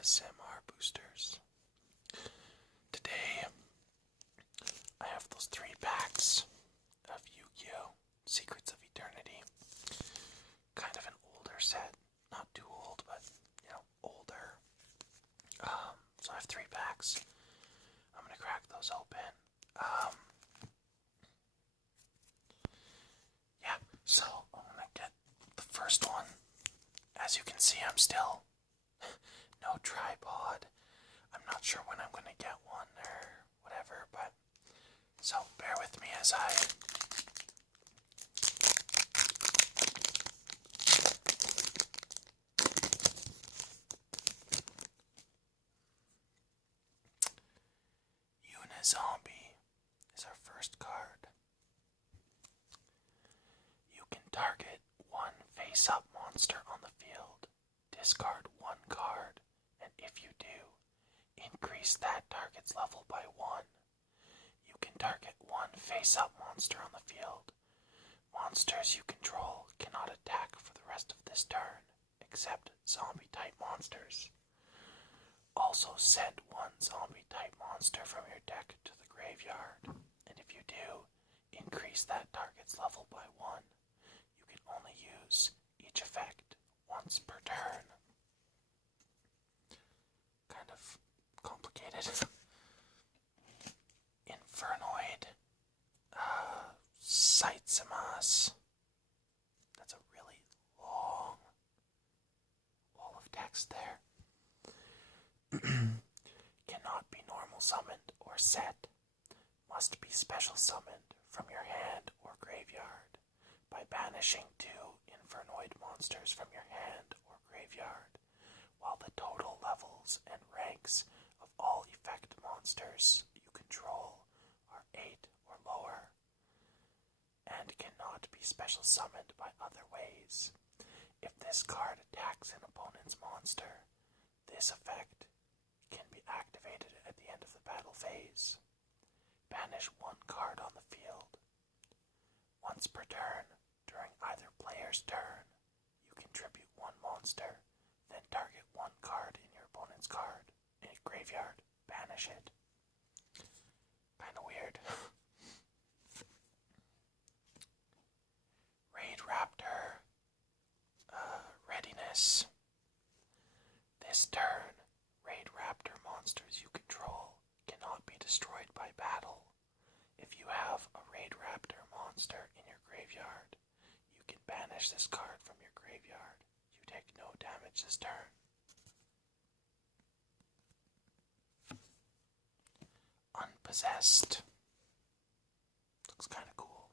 ASMR boosters. Today, I have those 3 packs of Yugioh Secrets of Eternity. Kind of an older set. Not too old, but, older. So I have 3 packs. I'm going to crack those open. So I'm going to get the first one. As you can see, I'm still no tripod. I'm not sure when I'm going to get one or whatever, but so bear with me as I Zombie is our first card. You can target one face-up monster on the field, discard 1 card, and if you do, increase that target's level by 1. You can target 1 face-up monster on the field. Monsters you control cannot attack for the rest of this turn, except zombie-type monsters. Also send 1 zombie-type monster from your deck to the graveyard, and if you do, increase that target's level by 1. You can only use each effect once per turn. Kind of complicated. Infernoid. Saitsumas. That's a really long wall of text there. Cannot be normal summoned or set. Must be special summoned from your hand or graveyard by banishing 2 Infernoid monsters from your hand or graveyard, while the total levels and ranks of all effect monsters you control are 8 or lower, and cannot be special summoned by other ways. If this card attacks an opponent's monster, this effect can be activated at the end of the battle phase. Banish 1 card on the field. Once per turn, during either player's turn, you contribute 1 monster, then target 1 card in your opponent's graveyard. Banish it. Kinda weird. Raid Raptor. Readiness. This turn, Raid Raptor monsters you control cannot be destroyed by battle. If you have a Raid Raptor monster in your graveyard, you can banish this card from your graveyard. You take no damage this turn. Unpossessed. Looks kinda cool.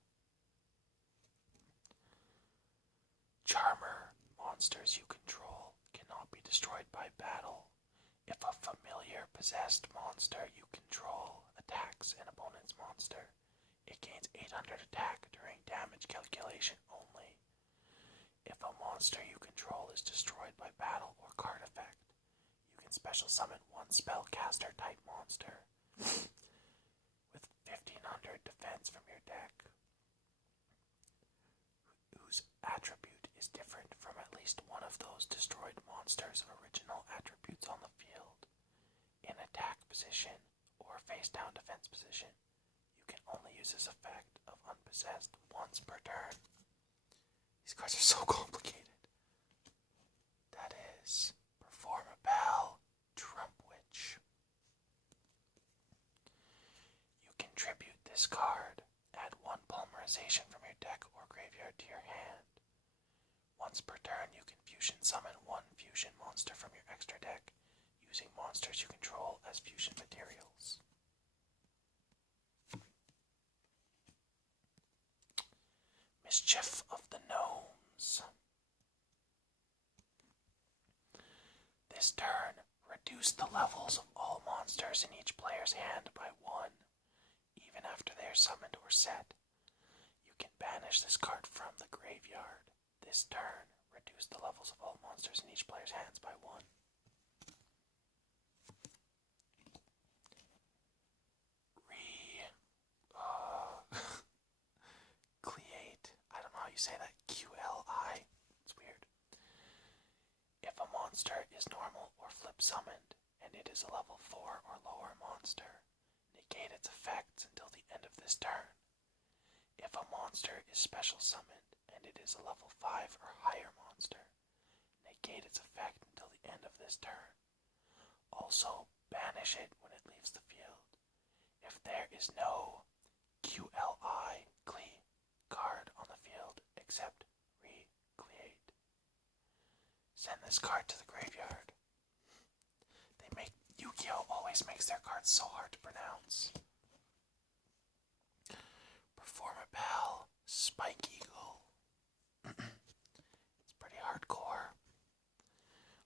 Charmer monsters you control cannot be destroyed by battle. If a familiar possessed monster you control attacks an opponent's monster, it gains 800 attack during damage calculation only. If a monster you control is destroyed by battle or card effect, you can special summon 1 spellcaster type monster with 1500 defense from your deck, whose attribute is different from at least one of those destroyed monsters' original attributes on the field. In attack position or face down defense position, you can only use this effect of Unpossessed once per turn. These cards are so complicated. That is Performabel Trumpwitch. You contribute this card. Add 1 polymerization from your deck or graveyard to your hand. Once per turn, you can fusion summon 1 fusion monster from your extra deck, using monsters you control as fusion materials. Mischief of the Gnomes. This turn, reduce the levels of all monsters in each player's hand by 1, even after they are summoned or set. You can banish this card from the graveyard. This turn, reduce the levels of all monsters in each player's hands by 1. Cleate. I don't know how you say that. QLI. It's weird. If a monster is normal or flip summoned, and it is a level 4 or lower monster. Negate its effects until the end of this turn. If a monster is special summoned, and it is a level 5 or higher monster, negate its effect until the end of this turn. Also, banish it when it leaves the field. If there is no QLI card on the field except recreate, send this card to the graveyard. Yugioh always makes their cards so hard to pronounce. Performable Spike Eagle. It's pretty hardcore.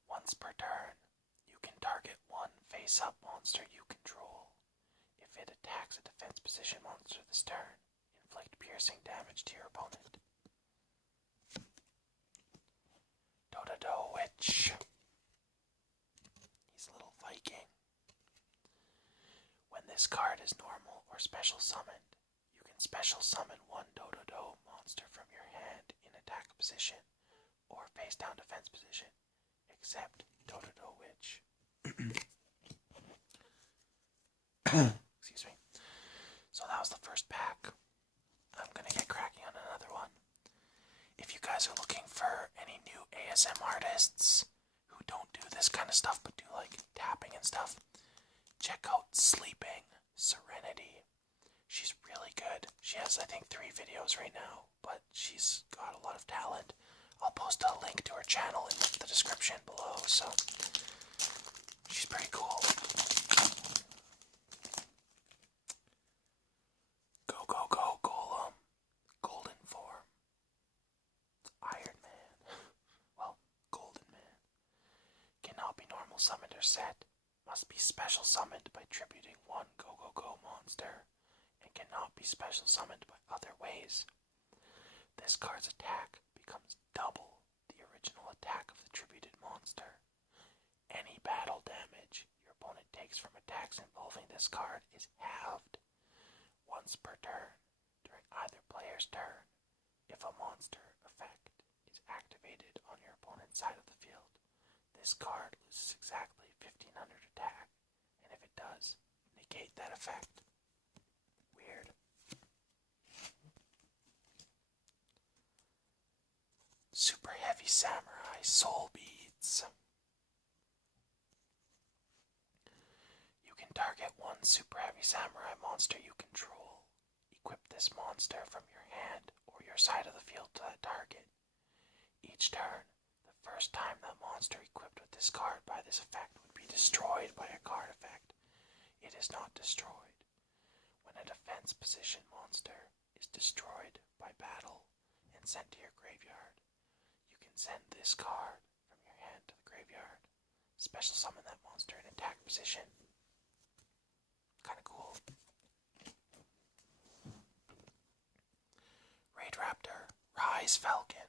Once per turn, you can target one face-up monster you control. If it attacks a defense position monster this turn, inflict piercing damage to your opponent. Dodo Witch. He's a little Viking. When this card is normal or special summoned, you can special summon one Dodo monster from your hand in attack position or face down defense position, except Dodo Witch. Excuse me. So that was the first pack. I'm gonna get cracking on another one. If you guys are looking for any new asmr-tists who don't do this kind of stuff but do like tapping and stuff, check out Sleeping Serenity. She's really good. She has, I think, 3 videos right now, but she's got a lot of talent. I'll post a link to her channel in the description below, so she's pretty cool. Go, go, go, Golem. Golden form. Iron Man. Well, Golden Man. Cannot be normal summoned or set. Must be special summoned by tributing one Go, Go, Go monster. And cannot be special summoned by other ways. This card's attack becomes double the original attack of the tributed monster. Any battle damage your opponent takes from attacks involving this card is halved once per turn during either player's turn. If a monster effect is activated on your opponent's side of the field, this card loses exactly 1500 attack, and if it does, negate that effect. Weird. Super Heavy Samurai Soul Beads. You can target one Super Heavy Samurai monster you control. Equip this monster from your hand or your side of the field to that target. Each turn, the first time that monster equipped with this card by this effect would be destroyed by a card effect. It is not destroyed. When a defense position monster is destroyed by battle and sent to your graveyard, you can send this card from your hand to the graveyard. Special summon that monster in attack position. Kinda cool. Raid Raptor, Rise Falcon.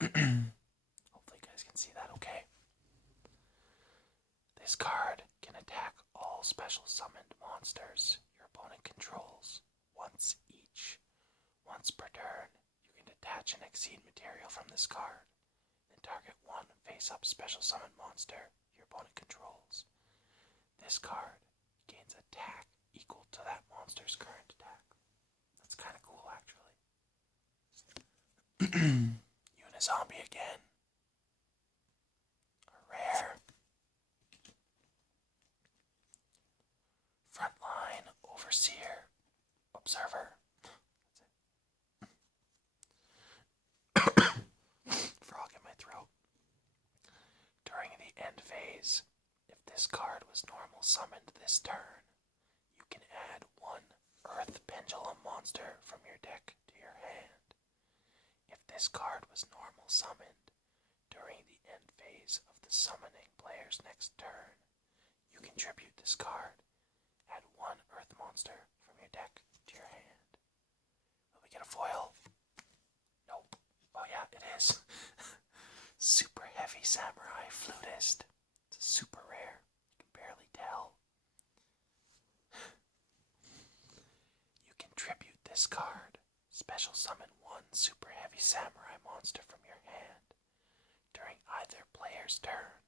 Hopefully you guys can see that okay. This card can attack all special summoned monsters your opponent controls once each. Once per turn, you can detach and exceed material from this card, then target one face-up special summoned monster your opponent controls. This card gains attack equal to that monster's current attack. That's kind of cool, actually. Unizombie again. A rare. Frontline Overseer. Observer. Frog in my throat. During the end phase, if this card was normal summoned this turn, you can add one Earth Pendulum monster from your deck to your hand. If this card was normal summoned during the end phase of the summoning player's next turn, you can tribute this card. Add one Earth monster from your deck to your hand. Will we get a foil? Nope. Oh yeah, it is. Super Heavy Samurai Flutist. It's a super rare. You can barely tell. You can tribute this card. Special summon one Super Heavy Samurai monster from your hand. During either player's turn,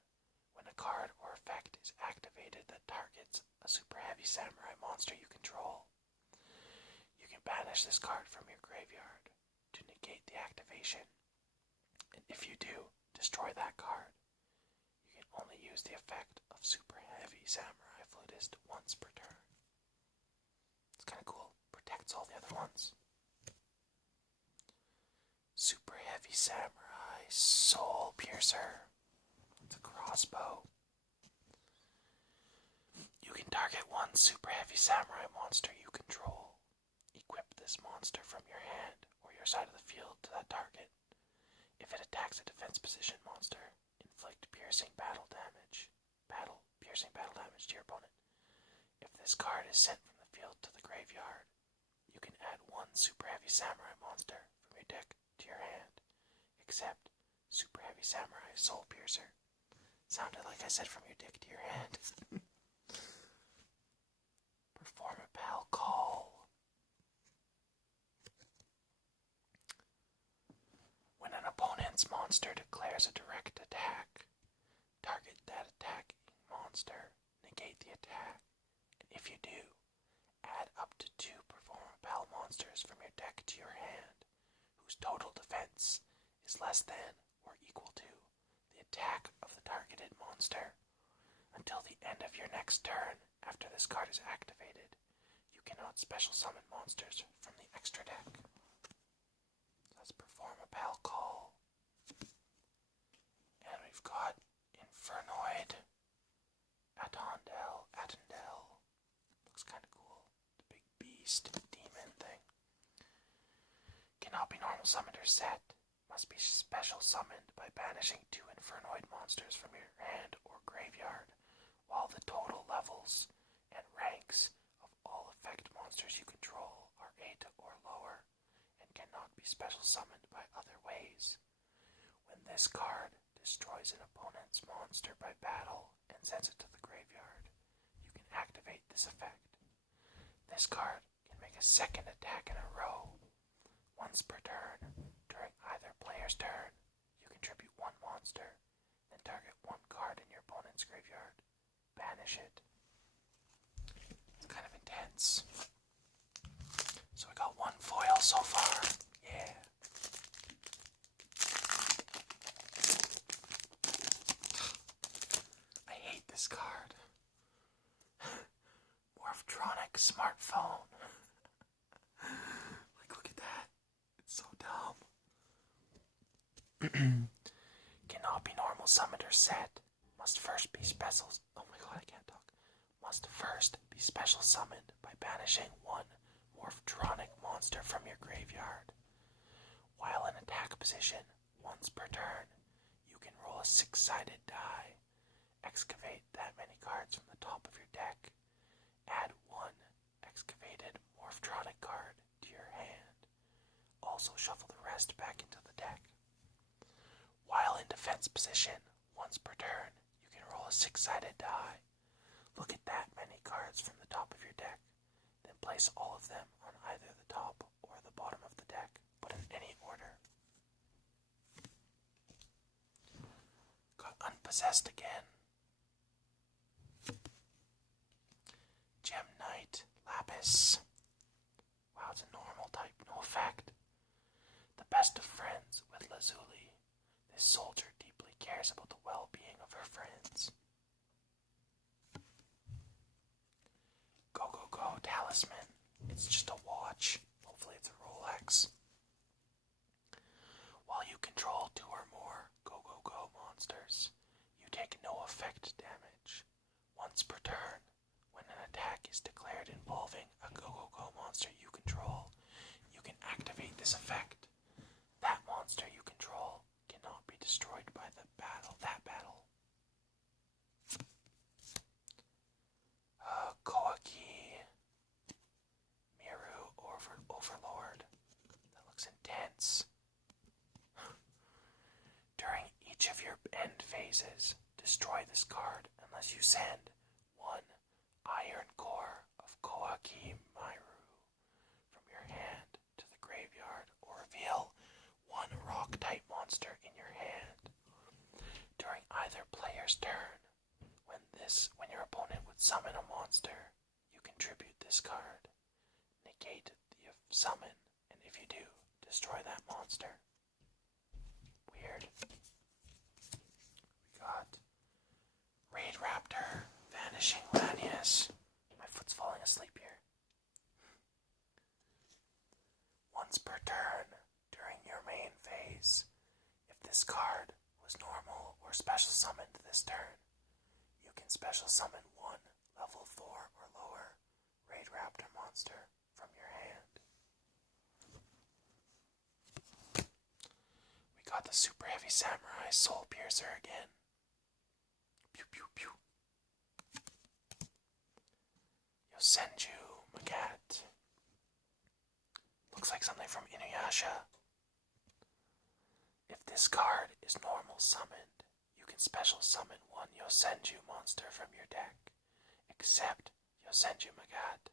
when a card or effect is activated that targets a super heavy samurai monster you control. You can banish this card from your graveyard to negate the activation, and if you do, destroy that card. You can only use the effect of super heavy samurai flutist once per turn. It's kind of cool. Protects all the other ones. Super heavy samurai soul piercer. It's a crossbow. You can target one super heavy samurai monster you control. Equip this monster from your hand or your side of the field to that target. If it attacks a defense position monster, inflict piercing battle damage to your opponent. If this card is sent from the field to the graveyard, you can add one super heavy samurai monster from your deck to your hand, except super heavy samurai soul piercer. Sounded like I said from your deck to your hand. Perform a pal call. When an opponent's monster declares a direct attack, target that attacking monster, negate the attack, and if you do, add up to 2 Perform a pal monsters from your deck to your hand, whose total defense is less than or equal to the attack of the targeted monster. Until the end of your next turn, after this card is activated, you cannot special summon monsters from the extra deck. Let's perform a pal call. And we've got Infernoid, Attendel. Looks kind of cool. The big beast, demon thing. Cannot be normal summoned or set. Must be special summoned by banishing 2 Infernoid monsters from your hand or graveyard, while the total levels and ranks of all effect monsters you control are 8 or lower, and cannot be special summoned by other ways. When this card destroys an opponent's monster by battle and sends it to the graveyard, you can activate this effect. This card can make a second attack in a row. Once per turn, during either player's turn, you contribute 1 monster, then target 1 card in your opponent's graveyard. Banish it. It's kind of intense. So we got 1 foil so far. Yeah. I hate this card. Morphtronic smartphone. Like, look at that. It's so dumb. Cannot be normal summoned or set. Must first be special. Oh my god, I can't talk. Must first be special summoned by banishing 1 Morphtronic monster from your graveyard. While in attack position, once per turn, you can roll a 6-sided die. Excavate that many cards from the top of your deck. Add 1 excavated Morphtronic card to your hand. Also shuffle the rest back into the deck. While in defense position, once per turn, you can roll a 6-sided die. Look at that many cards from the top of your deck. Then place all of them on either the top or the bottom of the deck, but in any order. Got Unpossessed again. Gem Knight Lapis. Wow, it's a normal type, no effect. The best of friends with Lazuli. This soldier deeply cares about the well-being of her friends. Go Talisman. It's just a watch. Hopefully it's a Rolex. While you control 2 or more Go monsters, you take no effect damage. Once per turn, when an attack is declared involving a Go monster you control, you can activate this effect. That monster you control cannot be destroyed by that battle. Koaki Miru Overlord. That looks intense. During each of your end phases, destroy this card unless you send 1 Iron Core of Koaki Miru from your hand to the graveyard, or reveal 1 rock-type monster in your hand. During either player's turn, summon a monster, you contribute this card. Negate the summon, and if you do, destroy that monster. Weird. We got Raid Raptor, Vanishing Lanius. My foot's falling asleep here. Once per turn, during your main phase, if this card was normal or special summoned this turn, you can special summon one level 4 or lower Raid Raptor monster from your hand. We got the Super Heavy Samurai Soul Piercer again. Pew pew pew. Yosenju Magat. Looks like something from Inuyasha. If this card is normal summoned, you can special summon one Yosenju monster from your deck, except Yosenju Magat.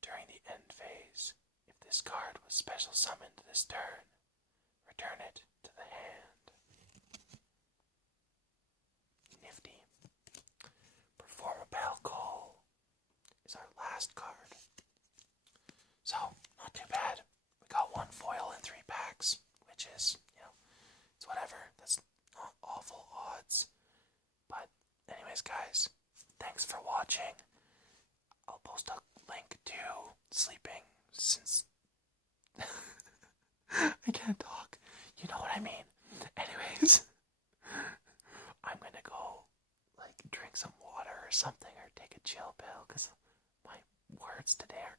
During the end phase, if this card was special summoned this turn, return it to the hand. Nifty. Perform a battle call is our last card. So, not too bad. We got one foil in 3 packs, which is, it's whatever. That's not awful odds. But anyways, guys, thanks for watching. I'll post a link to Sleeping since I can't talk. You know what I mean. Anyways, I'm gonna go, drink some water or something, or take a chill pill, because my words today are